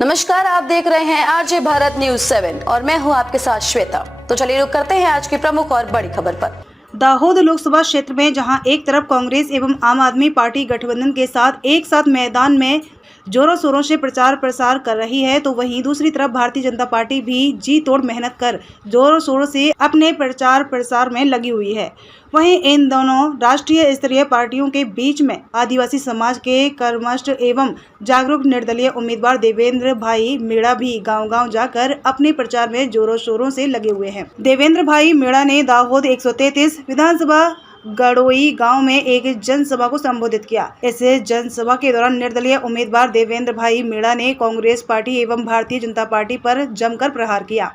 नमस्कार, आप देख रहे हैं आरजे भारत न्यूज 7 और मैं हूं आपके साथ श्वेता। तो चलिए रुक करते हैं आज की प्रमुख और बड़ी खबर पर। दाहोद लोकसभा क्षेत्र में जहां एक तरफ कांग्रेस एवं आम आदमी पार्टी गठबंधन के साथ एक साथ मैदान में जोरों शोरों से प्रचार प्रसार कर रही है, तो वहीं दूसरी तरफ भारतीय जनता पार्टी भी जी तोड़ मेहनत कर जोरों शोरों से अपने प्रचार प्रसार में लगी हुई है। वहीं इन दोनों राष्ट्रीय स्तरीय पार्टियों के बीच में आदिवासी समाज के कर्मठ एवं जागरूक निर्दलीय उम्मीदवार देवेंद्र भाई मीणा भी गांव-गांव जाकर अपने प्रचार में जोरों शोरों से लगे हुए हैं। देवेंद्र भाई मीणा ने दाहोद 133 विधानसभा गड़ोई गांव में एक जनसभा को संबोधित किया। इस जनसभा के दौरान निर्दलीय उम्मीदवार देवेंद्र भाई मीणा ने कांग्रेस पार्टी एवं भारतीय जनता पार्टी पर जमकर प्रहार किया।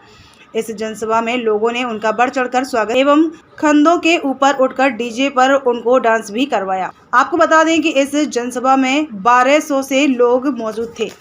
इस जनसभा में लोगों ने उनका बढ़ चढ़कर स्वागत एवं कंधों के ऊपर उठकर डीजे पर उनको डांस भी करवाया। आपको बता दें कि इस जनसभा में 1200 से लोग मौजूद थे।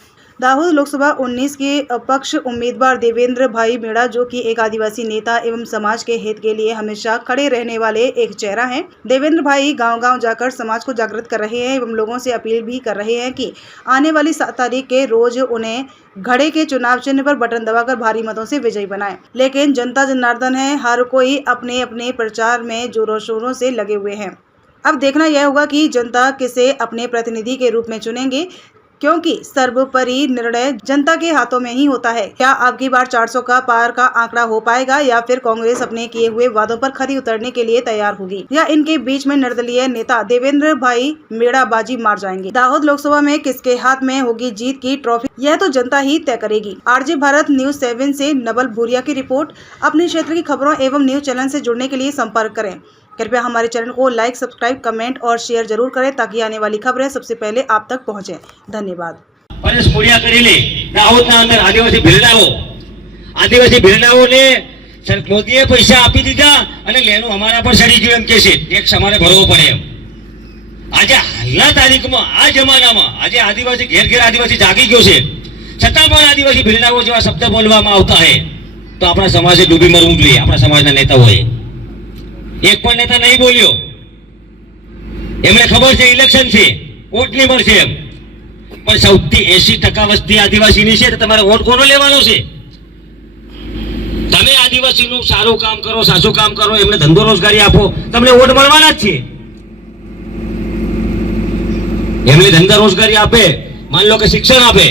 दाहोद लोकसभा 19 के अपक्ष उम्मीदवार देवेंद्र भाई मीणा, जो कि एक आदिवासी नेता एवं समाज के हित के लिए हमेशा खड़े रहने वाले एक चेहरा हैं। देवेंद्र भाई गांव-गांव जाकर समाज को जागृत कर रहे हैं एवं लोगों से अपील भी कर रहे हैं कि आने वाली 7 तारीख के रोज उन्हें घड़े के चुनाव चिन्ह पर बटन दबाकर भारी मतों से विजयी बनाएं। लेकिन जनता जनार्दन है, हर कोई अपने अपने प्रचार में जोरों शोरों से लगे हुए हैं। अब देखना यह होगा कि जनता किसे अपने प्रतिनिधि के रूप में चुनेंगे, क्योंकि सर्वोपरि निर्णय जनता के हाथों में ही होता है। क्या अब की बार 400 का पार का आंकड़ा हो पाएगा या फिर कांग्रेस अपने किए हुए वादों पर खरी उतरने के लिए तैयार होगी, या इनके बीच में निर्दलीय नेता देवेंद्र भाई मीणा बाजी मार जाएंगे। दाहोद लोकसभा में किसके हाथ में होगी जीत की ट्रॉफी, यह तो जनता ही तय करेगी। आरजे भारत न्यूज 7 से नवल भूरिया की रिपोर्ट। अपने क्षेत्र की खबरों एवं न्यूज चैनल से जुड़ने के लिए संपर्क करें। कृपया हमारे चैनल को लाइक, सब्सक्राइब, कमेंट और शेयर जरूर करें ताकि आने वाली खबरें सबसे पहले आप तक पहुंचे। धन्यवाद। आदिवासी भिरडाओने मोदीए पैसा आपी दीधा અને લેનું અમારા પર સડી ગયું એમ કે છે। ટેક્સ અમારે ભરવો પડે એમ। આજે હાલના તારીખમાં આ જમાનામાં આજે આદિવાસી ઘેર ઘેર આદિવાસી જાગી ગયો છે, છતાં પણ આદિવાસી भिरडाओ જેવા શબ્દ બોલવામાં આવતા હે તો આપણા સમાજે ડૂબી મરવું જોઈએ। આપણા સમાજના નેતાઓએ એક પણ નેતા નહીં બોલ્યો। એમને ખબર છે ઇલેક્શન છે, વોટ નહીં મળશે એમ, પણ સૌથી 80% વસ્તી આદિવાસીની છે તો તમારે વોટ કોનો લેવાનો છે? તમે આદિવાસીનું સારું કામ કરો, સાચું કામ કરો, એમને ધંધો રોજગારી આપો, તમને વોટ મળવાના જ છે। એમને ધંધા રોજગારી આપે, માન લો કે શિક્ષણ આપે,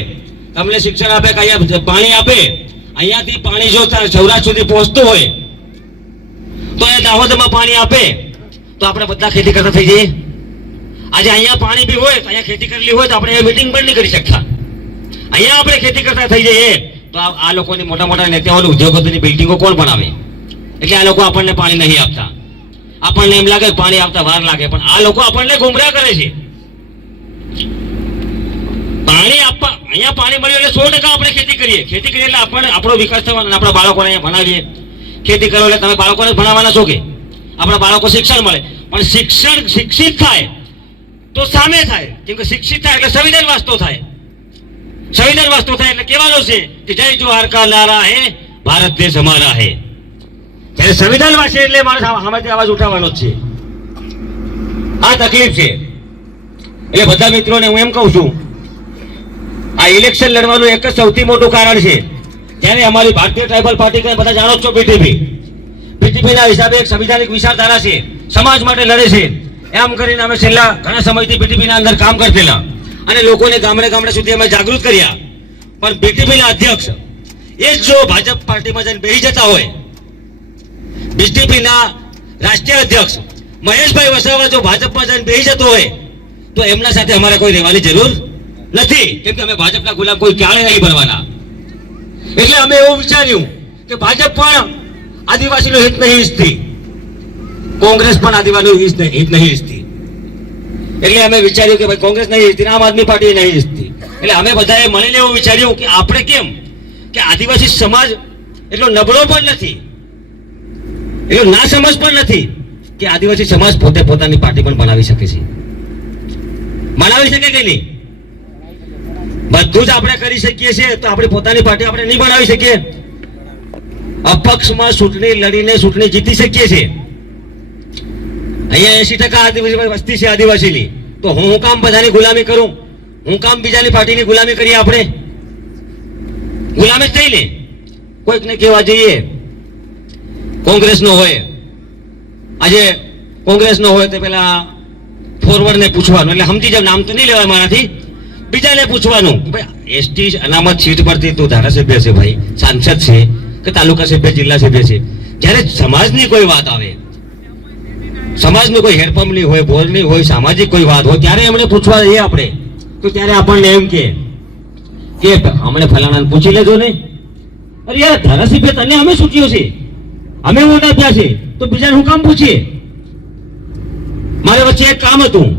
તમને શિક્ષણ આપે કે અહીંયા પાણી આપે, અહીંયાથી પાણી જો સૌરાષ્ટ્ર સુધી પહોંચતું હોય તો એ દાહોદમાં પાણી આપે તો આપણે બધા ખેતી કરતા થઈ જઈએ। આજે અહીંયા પાણી બી હોય, અહીંયા ખેતી કરેલી હોય તો આપણે મીટિંગ પણ નહીં કરી શકતા। અહીંયા આપણે ખેતી કરતા થઈ જઈએ તો આ લોકોની મોટા મોટા નેતાઓની ઉદ્યોગોની બિલ્ડિંગો કોણ બનાવે? એટલે આ લોકો આપણને પાણી નહીં આપતા। આપણને એમ લાગે પાણી આવતા વાર લાગે, પણ આ લોકો આપણને ગુમરાહ કરે છે। પાણી આપવા અહીંયા પાણી મળ્યું એટલે 100% આપણે ખેતી કરીએ। ખેતી કરીએ એટલે આપણો વિકાસ થવાનો, આપણા બાળકોને અહીંયા ભણાવીએ। ખેતી કરો એટલે તમે બાળકોને ભણાવવાના છો કે આપણા બાળકો શિક્ષણ મળે, પણ શિક્ષણ શિક્ષિત થાય તો સામે થાય, કેમ કે શિક્ષિત થાય એટલે સંવિધાન વાંચતો થાય। संविधान वास्तव था એટલે કહેવાનો છે કે જય જોહાર કા નારા હે, ભારત દેશ હમારા હે। જ્યારે સંવિધાન વાંચે એટલે માણસ સામેથી અવાજ ઉઠાવવાનો જ છે। આ તકલીફ છે। એટલે બધા મિત્રોને હું એમ કહું છું, આ ઇલેક્શન લડવાનું એક જ સૌથી મોટું કારણ છે। જ્યારે અમારી ભારતીય ટ્રાઇબલ પાર્ટી કે બધા જાણો છો, બીટીપીના હિસાબે એક સંવિધાનિક વિચારધારા છે, સમાજ માટે લડે છે। એમ કરીને અમે છેલ્લા ઘણા સમયથી બીટીપીના અંદર કામ કરતેલા અને લોકોને ગામડે ગામડે સુધી અમે જાગૃત કર્યા। પણ બીટીપીના અધ્યક્ષ એ જો ભાજપ પાર્ટીમાં જઈને બેસી જતા હોય, બીટીપીના રાષ્ટ્રીય અધ્યક્ષ મહેશભાઈ વસાવા જો ભાજપમાં જઈને બેસી જતો હોય તો એમના સાથે અમારે કોઈ રહેવાની જરૂર નથી, કેમ કે અમે ભાજપના ગુલામ કોઈ ક્યારે નહીં બનવાના। એટલે અમે એવું વિચાર્યું કે ભાજપ પણ આદિવાસીનું હિત નહીં ઈચ્છતી, કોંગ્રેસ પણ આદિવાસીનું હિત નહીં ઈચ્છતી। એટલે અમે વિચાર્યું કે ભાઈ કોંગ્રેસ નહીં ઈચ્છતી, આમ આદમી પાર્ટી નહીં ઈચ્છતી, એટલે અમે બધાએ મળીને એવું વિચાર્યું કે આપણે કેમ કે આદિવાસી સમાજ એટલો નબળો પણ નથી, એટલો ના સમજ પણ નથી કે આદિવાસી સમાજ પોતે પોતાની પાર્ટી પણ બનાવી શકે છે। બનાવી શકે કે નહીં? બધું જ આપણે કરી શકીએ છીએ, તો આપણી પોતાની પાર્ટી આપણે નહીં બનાવી શકીએ? અપક્ષમાં ચૂંટણી લડીને ચૂંટણી જીતી શકીએ છીએ। અહીંયા 80% આદિવાસી વસ્તી છે આદિવાસીની, તો હું કામ બધાની ગુલામી કરું? હું કામ બીજાની પાર્ટીની ગુલામી કરીએ આપણે? ગુલામ જ થઈ ને. કોઈકને કહેવા જઈએ કોંગ્રેસનો હોય, આજે કોંગ્રેસનો હોય તો પેલા ફોરવર્ડ ને પૂછવાનું, એટલે સમજી જાવ, નામ તો નહીં લેવાય મારાથી, બીજાને પૂછવાનું ભાઈ એસટી અનામત સીટ પરથી તું ધારાસભ્ય છે ભાઈ, સાંસદ છે કે તાલુકા સભ્ય, જિલ્લા સભ્ય છે. જ્યારે સમાજની કોઈ વાત આવે, સમાજની કોઈ હેરપંપની હોય, ભોજની હોય, સામાજિક કોઈ વાત હોય, ત્યારે એમણે પૂછવા જઈએ આપણે, તો ત્યારે આપણને એમ કે અમને ફલાણાને પૂછી લેજો ને. અરે યાર, ધારાસભ્ય તને અમે સૂચ્યો છે, અમે વોટ આપ્યા છે, તો બીજાને હું કામ પૂછીએ? મારે વચ્ચે એક કામ હતું,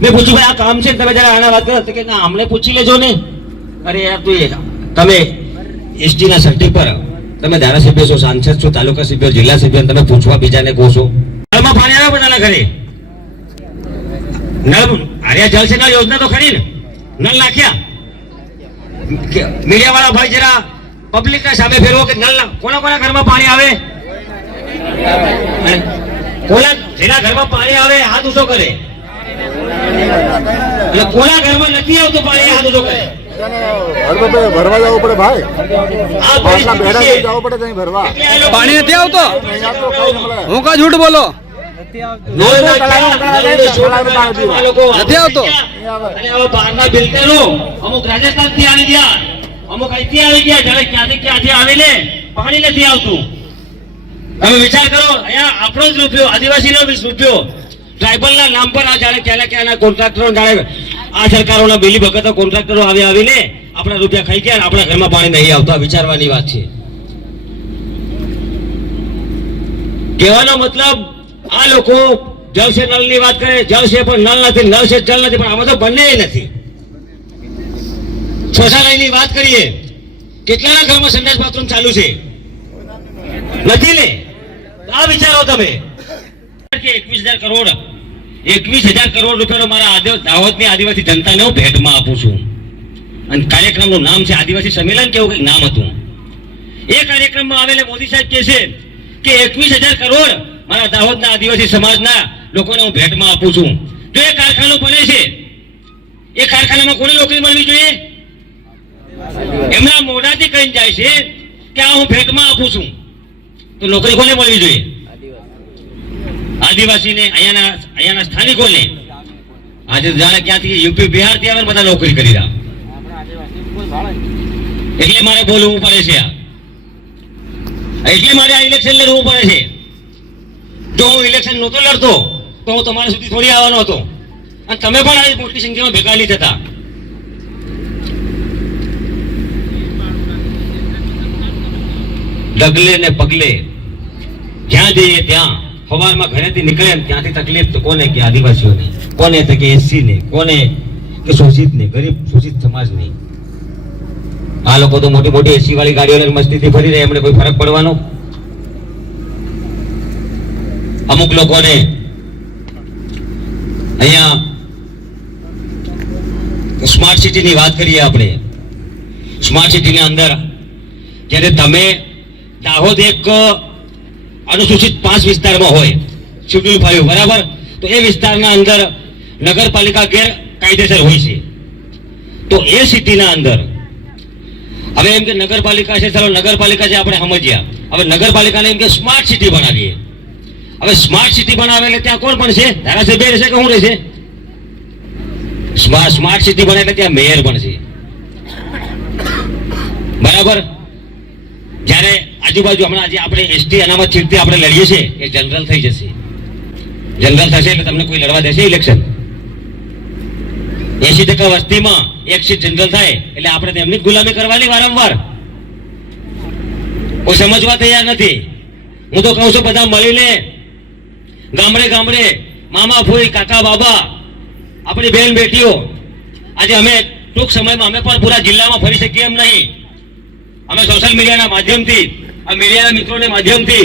મેં પૂછ્યું ભાઈ આ કામ છે તમે જરા આના વાત કરો, તો કે ના અમને પૂછી લેજો ને. અરે યાર તમે એસટી ના સર્ટિ પર તમે ધારાસભ્ય છો, સાંસદ છો, તાલુકા સભ્ય, જિલ્લા સભ્ય, તમે પૂછવા બીજાને કહો છો. નળમાં પાણી આવે બધાના ઘરે, નળ આર્યા જળ છે નળ યોજના તો ખરી ને, નળ નાખ્યા. મીડિયા વાળા ભાઈ જરા પબ્લિક ના સામે ફેરવો કે નળ કોના કોના ઘરમાં પાણી આવે, કોના જેના ઘરમાં પાણી આવે હાથ ઊંચો કરે, એટલે કોના ઘરમાં નથી આવતું પાણી હાથ ઊંચો કરે. ભરવા જવું પડે ભાઈ, આ પરિસ્થિતિ છે. જવું પડે ત્યાં ભરવા. પાણી નથી આવતો, હું કા જૂઠ બોલો, નથી આવતો. અને હવે બહારના બિલ્ડરો અમુક રાજસ્થાનથી આવી ગયા, અમુક અહીંથી આવી ગયા, જ્યારે ક્યાંથી આવીને પાણી નથી આવતું. તમે વિચાર કરો, અહીંયા આપણો જ રૂપિયો, આદિવાસીનો રૂપિયો ટ્રાઇબલના નામ પર આ જાણે ક્યાંના કોન્ટ્રાક્ટરો, જાણે આ સરકારોના બિલી ભગતો કોન્ટ્રાક્ટરો આવીને આપણા રૂપિયા ખાઈ ગયા, આપણા ઘરમાં પાણી નહીં આવતા. વિચારવાની વાત છે. કહેવાનો મતલબ આ લોકો જળ છે નળ ની વાત કરે, જળ છે પણ નળ નથી, નળ છે જળ નથી, પણ આમાં તો બંને નથી. શૌચાલયની વાત કરીએ, કેટલાના ઘરમાં સંડાસ બાથરૂમ ચાલુ છે? નથી ને. આ વિચારો તમે કે 21,000 કરોડ 21,000 કરોડ રૂપિયાનો મારા દાહોદની આદિવાસી જનતાને હું ભેટમાં આપું છું. અને કાર્યક્રમનું નામ છે આદિવાસી સંમેલન, કેવું કંઈક નામ હતું. એ કાર્યક્રમમાં આવેલે મોદી સાહેબ કહે છે કે 21,000 કરોડ મારા દાહોદના આદિવાસી સમાજના લોકોને હું ભેટમાં આપું છું. જો એ કારખાનું બને છે, એ કારખાનામાં કોને નોકરી મળવી જોઈએ? એમના મોઢાથી કહીને જાય છે કે આ હું ભેટમાં આપું છું, તો નોકરી કોને મળવી જોઈએ? આદિવાસીને, અહીંયાના સ્થાનિકોને. આજે જાણે ક્યાંથી યુપી બિહારથી આવે બધા નોકરી કરી રહ્યા, એટલે મારે બોલવું પડે છે. એટલે મારે આ ઇલેક્શન લડવું પડે છે. જો હું ઇલેક્શન નહોતો લડતો તો હું તમારા સુધી થોડી આવવાનો હતો, અને તમે પણ આ મોટી સંખ્યામાં ભેગા નહીં થતા. ડગલે ને પગલે જ્યાં જઈએ ત્યાં સવારમાં ઘરેથી નીકળે ત્યાંથી તકલીફ તો કોને કે આદિવાસીઓને, કોને તો કે એસસી ને, કોને કે શોષિત ને, ગરીબ શોષિત સમાજ ને. આ લોકો તો મોટી મોટી એસી વાળી ગાડીઓને મસ્તીથી ફરી રહે, એમને કોઈ ફરક પડવાનો? અમુક લોકોને અહીંયા સ્માર્ટ સિટીની વાત કરીએ આપણે. સ્માર્ટ સિટીની અંદર જ્યારે તમે દાહોદ એક અનુસૂચિત 5 વિસ્તારમાં હોય, શેડ્યુલ 5, બરાબર, તો એ વિસ્તારના અંદર નગરપાલિકા ગેરકાયદેસર હોય છે. તો એ સિટીના અંદર હવે એમ કે નગરપાલિકા છે, ચાલો નગરપાલિકા છે આપણે સમજ્યા, હવે નગરપાલિકાને એમ કે સ્માર્ટ સિટી બનાવીએ. હવે સ્માર્ટ સિટી બનાવે એટલે ત્યાં કોણ બનશે? ધારાસભ્ય રહેશે કે શું રહેશે? સ્માર્ટ સિટી બને એટલે ત્યાં મેયર બનશે, બરાબર. જ્યારે આજુબાજુ હમણાં આજે આપણે એસટી અનામત સીટથી આપણે લડીએ છીએ, એ જનરલ થઈ જશે. જનરલ થશે એટલે તમને કોઈ લડવા દેશે ઇલેક્શન? 80% વસ્તીમાં એક સીટ જનરલ થાય એટલે આપણે તેમની ગુલામી કરવાની વારંવાર. કોઈ સમજવા તૈયાર નથી. હું તો કહું છું બધા મળીને ગામડે ગામડે મામા ફોઈ કાકા બાબા આપણી બહેન બેટીઓ, આજે અમે ટૂંક સમયમાં અમે પણ પૂરા જિલ્લામાં ફરી શકીએ એમ નહીં. અમે સોશિયલ મીડિયાના માધ્યમથી, આ મીડિયાના મિત્રોના માધ્યમથી,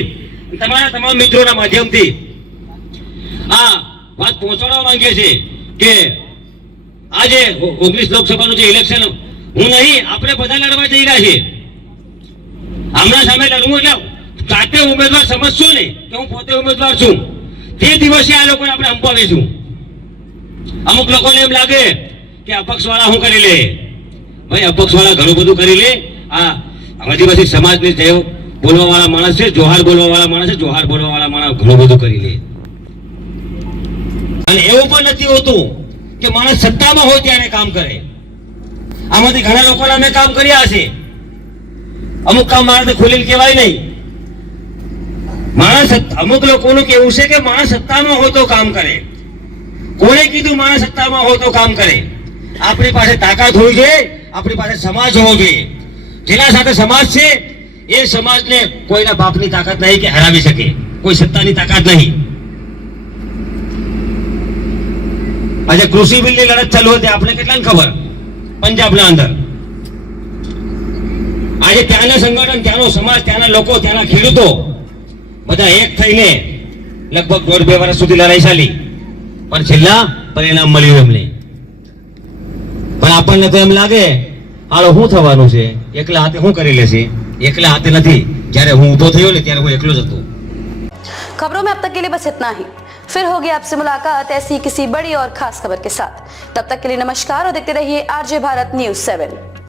તમારા તમામ મિત્રોના માધ્યમથી આ વાત પહોંચાડવા માંગીએ છીએ કે આજે 19 લોકસભાનું જે ઇલેક્શન હું નહીં આપણે બધા લડવા જઈ રહ્યા છીએ. આમના સામે લડવું એટલે જાતે ઉમેદવાર સમજશું ને કે હું પોતે ઉમેદવાર છું, તે દિવસે આ લોકોને આપણે અંપાવીશું. અમુક લોકોને એમ લાગે કે અપક્ષ વાળા શું કરી લે, ભાઈ અપક્ષ વાળા ઘણું બધું કરી લે, આ આદિવાસી સમાજની જય બોલવા વાળા માણસ છે, જોહાર બોલવા વાળા માણસ છે, જોહાર બોલવા વાળા માણસ ઘણું બધું કરી લે. અને એવું પણ નથી હોતું કે માણસ સત્તામાં હોય ત્યારે કામ કરે. આમાંથી ઘણા લોકોને અમે કામ કર્યા હશે, અમુક કામ માણસને ખુલીને કહેવાય નહીં. માણસ અમુક લોકોનું કેવું છે કે માણસ સત્તામાં હોય તો કામ કરે. કોણે કીધું માણસ સત્તામાં હોય તો કામ કરે? આપણી પાસે તાકાત હોવી જોઈએ, આપણી પાસે સમાજ હોવો જોઈએ. જેના સાથે સમાજ છે એ સમાજને કોઈના બાપની તાકાત નહીં કે હરાવી શકે, કોઈ સત્તાની તાકાત નહીં. આજે કૃષિ બિલની લડત ચાલુ હતી, આપણે કેટલાને ખબર? પંજાબના અંદર આજે ત્યાંના સંગઠન, ત્યાંનો સમાજ, ત્યાંના લોકો, ત્યાંના ખેડૂતો બધા એક થઈને લગભગ 1.5-2 વર્ષ સુધી લડાઈ ચાલી, પણ છેલ્લા પરિણામ મળ્યું એમને. પણ આપણને તો એમ લાગે હાલો શું થવાનું છે, એકલા હાથે શું કરી લેશે? એકલા હાથે નથી. જ્યારે હું ઊભો થયો ને ત્યારે હું એકલો જ હતો. खबरों में अब तक के लिए बस इतना ही। फिर होगी आपसे मुलाकात ऐसी किसी बड़ी और खास खबर के साथ। तब तक के लिए नमस्कार और देखते रहिए आरजे भारत न्यूज़ 7।